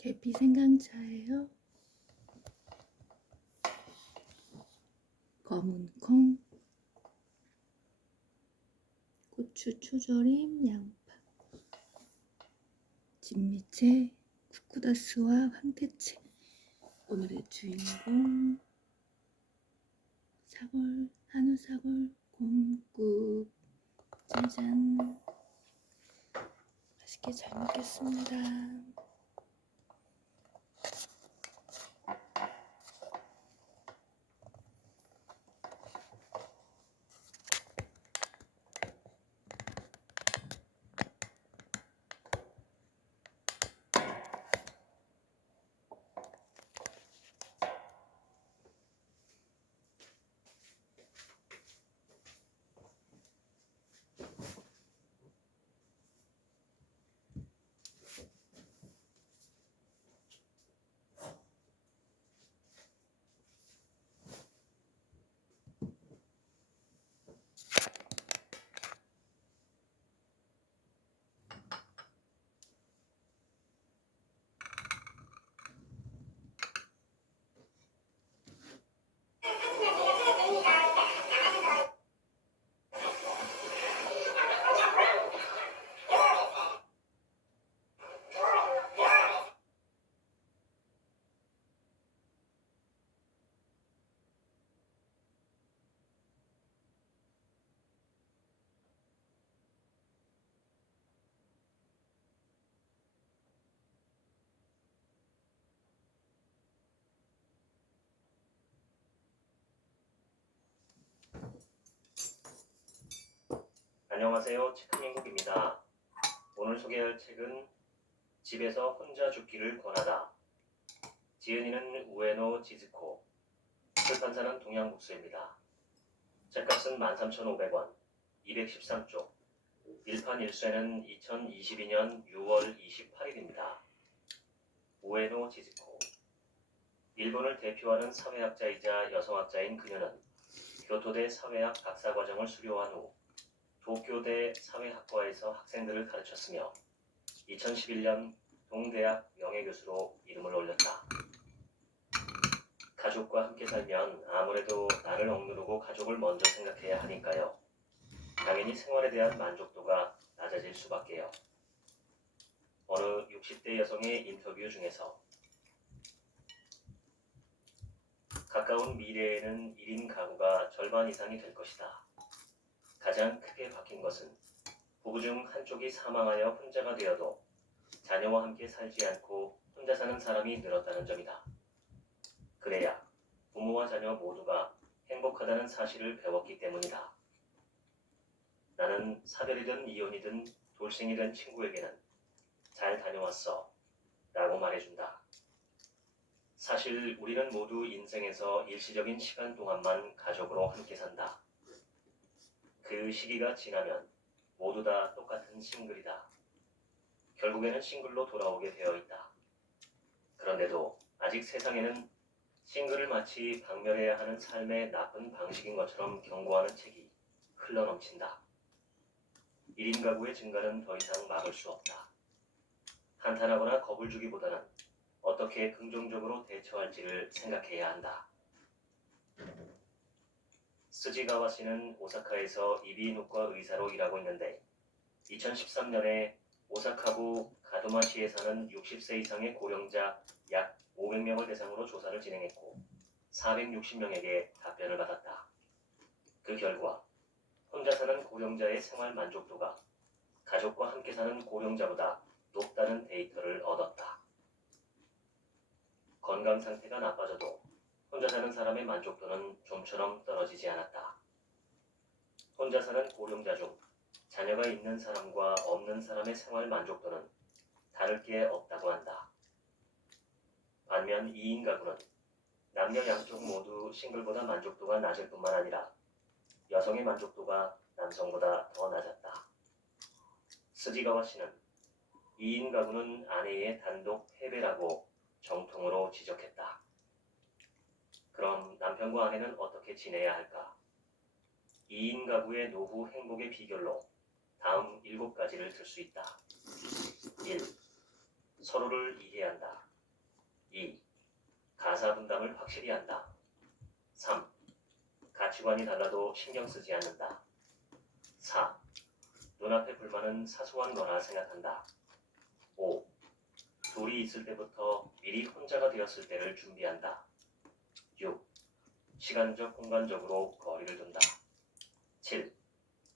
계피 생강차예요. 검은 콩, 고추 초절임, 양파, 진미채, 쿠쿠다스와 황태채. 오늘의 주인공 사골, 한우 사골, 곰국. 짜잔. 맛있게 잘 먹겠습니다. 안녕하세요. 치크민국입니다. 오늘 소개할 책은 집에서 혼자 죽기를 권하다. 지은이는 우에노 지즈코, 출판사는 동양북수입니다. 책값은 13,500원, 213쪽, 일판 일쇄는 2022년 6월 28일입니다. 우에노 지즈코. 일본을 대표하는 사회학자이자 여성학자인 그녀는 교토대 사회학 박사과정을 수료한 후 도쿄대 사회학과에서 학생들을 가르쳤으며 2011년 동대학 명예교수로 이름을 올렸다. 가족과 함께 살면 아무래도 나를 억누르고 가족을 먼저 생각해야 하니까요. 당연히 생활에 대한 만족도가 낮아질 수밖에요. 어느 60대 여성의 인터뷰 중에서 가까운 미래에는 1인 가구가 절반 이상이 될 것이다. 가장 크게 바뀐 것은 부부 중 한쪽이 사망하여 혼자가 되어도 자녀와 함께 살지 않고 혼자 사는 사람이 늘었다는 점이다. 그래야 부모와 자녀 모두가 행복하다는 사실을 배웠기 때문이다. 나는 사별이든 이혼이든 돌싱이 된 친구에게는 잘 다녀왔어 라고 말해준다. 사실 우리는 모두 인생에서 일시적인 시간 동안만 가족으로 함께 산다. 그 시기가 지나면 모두 다 똑같은 싱글이다. 결국에는 싱글로 돌아오게 되어 있다. 그런데도 아직 세상에는 싱글을 마치 박멸해야 하는 삶의 나쁜 방식인 것처럼 경고하는 책이 흘러넘친다. 1인 가구의 증가는 더 이상 막을 수 없다. 한탄하거나 겁을 주기보다는 어떻게 긍정적으로 대처할지를 생각해야 한다. 스지가와 씨는 오사카에서 이비인후과 의사로 일하고 있는데 2013년에 오사카부 가도마시에 사는 60세 이상의 고령자 약 500명을 대상으로 조사를 진행했고 460명에게 답변을 받았다. 그 결과 혼자 사는 고령자의 생활 만족도가 가족과 함께 사는 고령자보다 높다는 데이터를 얻었다. 건강 상태가 나빠져도 혼자 사는 사람의 만족도는 좀처럼 떨어지지 않았다. 혼자 사는 고령자 중 자녀가 있는 사람과 없는 사람의 생활 만족도는 다를 게 없다고 한다. 반면 2인 가구는 남녀 양쪽 모두 싱글보다 만족도가 낮을 뿐만 아니라 여성의 만족도가 남성보다 더 낮았다. 스지가와 씨는 2인 가구는 아내의 단독 패배라고 정통으로 지적했다. 그럼 남편과 아내는 어떻게 지내야 할까? 2인 가구의 노후 행복의 비결로 다음 7가지를 들 수 있다. 1. 서로를 이해한다. 2. 가사 분담을 확실히 한다. 3. 가치관이 달라도 신경 쓰지 않는다. 4. 눈앞의 불만은 사소한 거라 생각한다. 5. 둘이 있을 때부터 미리 혼자가 되었을 때를 준비한다. 6. 시간적 공간적으로 거리를 둔다. 7.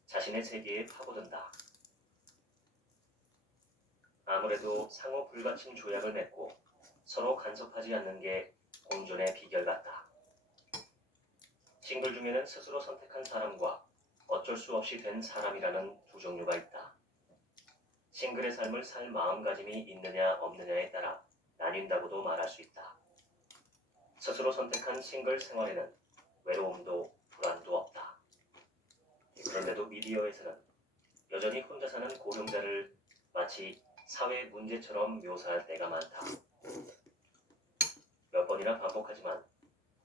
자신의 세계에 파고든다. 아무래도 상호 불가침 조약을 맺고 서로 간섭하지 않는 게 공존의 비결 같다. 싱글 중에는 스스로 선택한 사람과 어쩔 수 없이 된 사람이라는 두 종류가 있다. 싱글의 삶을 살 마음가짐이 있느냐 없느냐에 따라 나뉜다고도 말할 수 있다. 스스로 선택한 싱글 생활에는 외로움도 불안도 없다. 그런데도 미디어에서는 여전히 혼자 사는 고령자를 마치 사회 문제처럼 묘사할 때가 많다. 몇 번이나 반복하지만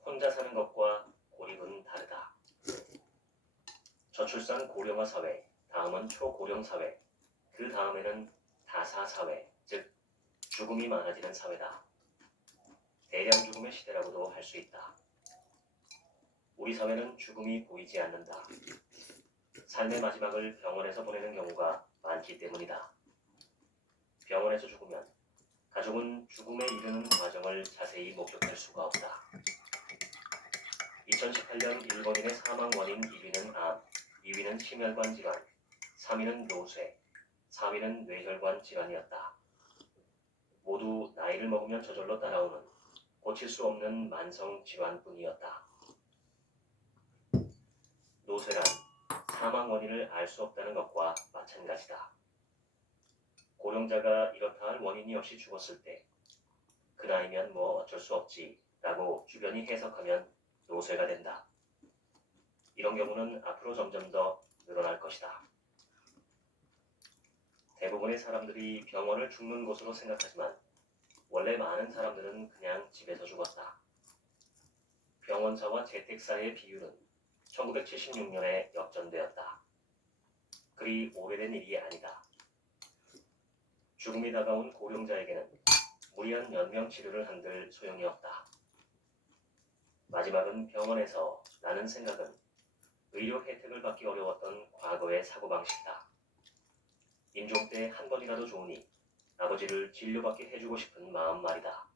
혼자 사는 것과 고립은 다르다. 저출산 고령화 사회, 다음은 초고령 사회, 그 다음에는 다사 사회, 즉 죽음이 많아지는 사회다. 대량 죽음의 시대라고도 할 수 있다. 우리 사회는 죽음이 보이지 않는다. 삶의 마지막을 병원에서 보내는 경우가 많기 때문이다. 병원에서 죽으면 가족은 죽음에 이르는 과정을 자세히 목격할 수가 없다. 2018년 일본인의 사망 원인 1위는 암, 2위는 심혈관 질환, 3위는 노쇠, 4위는 뇌혈관 질환이었다. 모두 나이를 먹으면 저절로 따라오는 고칠 수 없는 만성 질환뿐이었다. 노쇠란 사망 원인을 알 수 없다는 것과 마찬가지다. 고령자가 이렇다 할 원인이 없이 죽었을 때 그 나이면 뭐 어쩔 수 없지 라고 주변이 해석하면 노쇠가 된다. 이런 경우는 앞으로 점점 더 늘어날 것이다. 대부분의 사람들이 병원을 죽는 곳으로 생각하지만 원래 많은 사람들은 그냥 집에서 죽었다. 병원사와 재택사의 비율은 1976년에 역전되었다. 그리 오래된 일이 아니다. 죽음이 다가온 고령자에게는 무리한 연명 치료를 한들 소용이 없다. 마지막은 병원에서 라는 생각은 의료 혜택을 받기 어려웠던 과거의 사고방식이다. 임종 때 한 번이라도 좋으니 아버지를 진료받게 해주고 싶은 마음 말이다.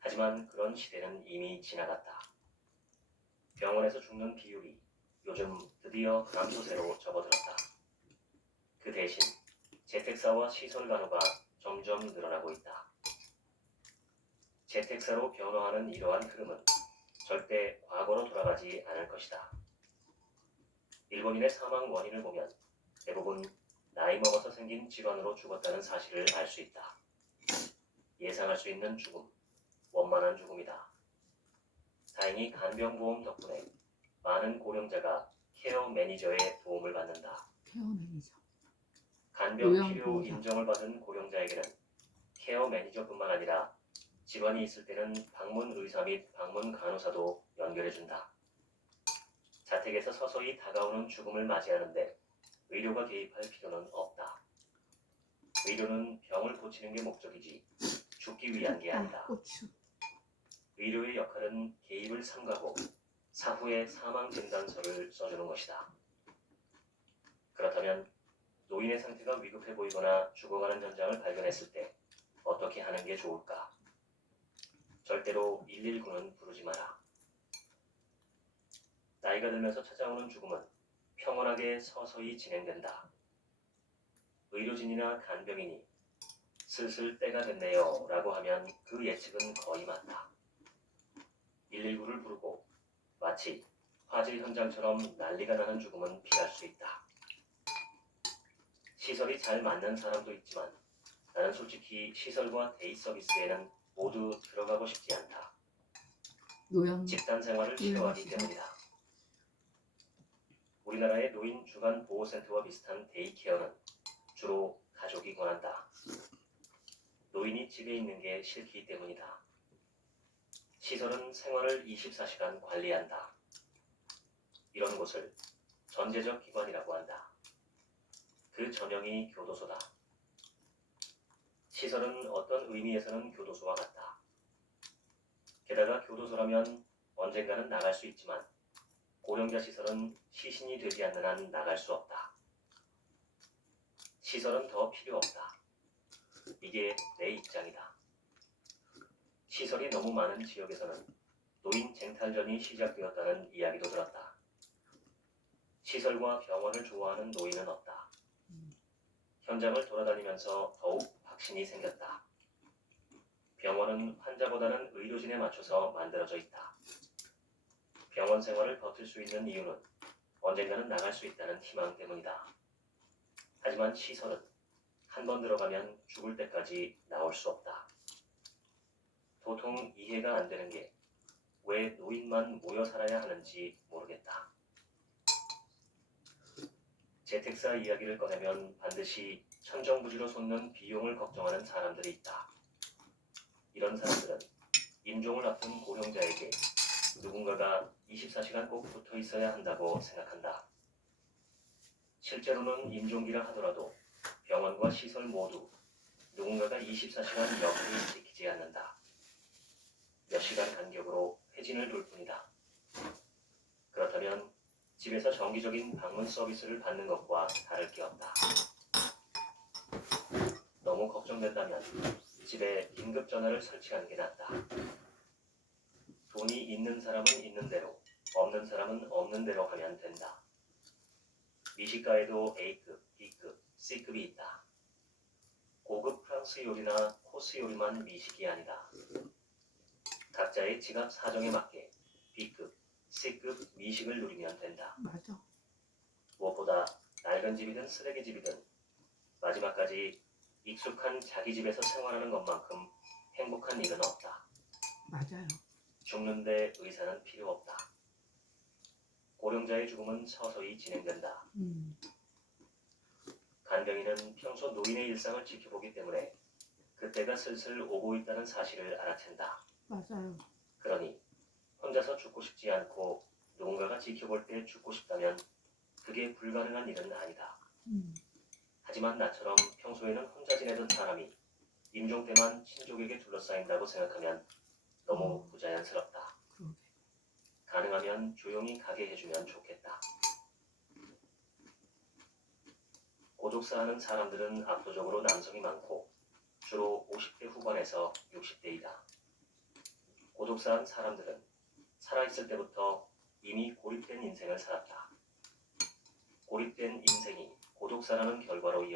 하지만 그런 시대는 이미 지나갔다. 병원에서 죽는 비율이 요즘 드디어 감소세로 접어들었다. 그 대신 재택사와 시설 간호가 점점 늘어나고 있다. 재택사로 변화하는 이러한 흐름은 절대 과거로 돌아가지 않을 것이다. 일본인의 사망 원인을 보면 대부분 나이 먹어서 생긴 질환으로 죽었다는 사실을 알 수 있다. 예상할 수 있는 죽음, 원만한 죽음이다. 다행히 간병보험 덕분에 많은 고령자가 케어 매니저의 도움을 받는다. 케어 매니저. 간병 필요 요양보호사. 인정을 받은 고령자에게는 케어 매니저뿐만 아니라 질환이 있을 때는 방문 의사 및 방문 간호사도 연결해준다. 자택에서 서서히 다가오는 죽음을 맞이하는데 의료가 개입할 필요는 없다. 의료는 병을 고치는 게 목적이지 죽기 위한 게 아니다. 고추. 의료의 역할은 개입을 삼가고 사후에 사망 진단서를 써주는 것이다. 그렇다면 노인의 상태가 위급해 보이거나 죽어가는 현장을 발견했을 때 어떻게 하는 게 좋을까? 절대로 119는 부르지 마라. 나이가 들면서 찾아오는 죽음은 평온하게 서서히 진행된다. 의료진이나 간병인이 슬슬 때가 됐네요 라고 하면 그 예측은 거의 맞다. 119를 부르고 마치 화재 현장처럼 난리가 나는 죽음은 피할 수 있다. 시설이 잘 맞는 사람도 있지만 나는 솔직히 시설과 데이 서비스에는 모두 들어가고 싶지 않다. 집단 생활을 싫어하기 때문이다. 우리나라의 노인 주간 보호센터와 비슷한 데이케어는 주로 가족이 권한다. 노인이 집에 있는 게 싫기 때문이다. 시설은 생활을 24시간 관리한다. 이런 곳을 전제적 기관이라고 한다. 그 전형이 교도소다. 시설은 어떤 의미에서는 교도소와 같다. 게다가 교도소라면 언젠가는 나갈 수 있지만 고령자 시설은 시신이 되지 않는 한 나갈 수 없다. 시설은 더 필요 없다. 이게 내 입장이다. 시설이 너무 많은 지역에서는 노인 쟁탈전이 시작되었다는 이야기도 들었다. 시설과 병원을 좋아하는 노인은 없다. 현장을 돌아다니면서 더욱 확신이 생겼다. 병원은 환자보다는 의료진에 맞춰서 만들어져 있다. 병원 생활을 버틸 수 있는 이유는 언젠가는 나갈 수 있다는 희망 때문이다. 하지만 시설은 한 번 들어가면 죽을 때까지 나올 수 없다. 도통 이해가 안 되는 게 왜 노인만 모여 살아야 하는지 모르겠다. 재택사 이야기를 꺼내면 반드시 천정부지로 솟는 비용을 걱정하는 사람들이 있다. 이런 사람들은 임종을 앞둔 고령자에게 누군가가 24시간 꼭 붙어 있어야 한다고 생각한다. 실제로는 임종기라 하더라도 병원과 시설 모두 누군가가 24시간 여부를 지키지 않는다. 몇 시간 간격으로 회진을 돌 뿐이다. 그렇다면 집에서 정기적인 방문 서비스를 받는 것과 다를 게 없다. 너무 걱정된다면 집에 긴급 전화를 설치하는 게 낫다. 돈이 있는 사람은 있는 대로, 없는 사람은 없는 대로 하면 된다. 미식가에도 A급, B급, C급이 있다. 고급 프랑스 요리나 코스 요리만 미식이 아니다. 각자의 지갑 사정에 맞게 B급, C급 미식을 누리면 된다. 맞아. 무엇보다 낡은 집이든 쓰레기집이든 마지막까지 익숙한 자기 집에서 생활하는 것만큼 행복한 일은 없다. 맞아요. 죽는데 의사는 필요 없다. 고령자의 죽음은 서서히 진행된다. 간병인은 평소 노인의 일상을 지켜보기 때문에 그때가 슬슬 오고 있다는 사실을 알아챈다. 맞아요. 그러니 혼자서 죽고 싶지 않고 누군가가 지켜볼 때 죽고 싶다면 그게 불가능한 일은 아니다. 하지만 나처럼 평소에는 혼자 지내던 사람이 임종 때만 친족에게 둘러싸인다고 생각하면 너무 부자연스럽다. 그러게. 가능하면 조용히 가게 해주면 좋겠다. 고독사 하는 사람들은 압도적으로 남성이 많고 주로 50대 후반에서 60대이다. 고독사한 사람들은 살아있을 때부터 이미 고립된 인생을 살았다. 고립된 인생이 고독사라는 결과로 이어졌다.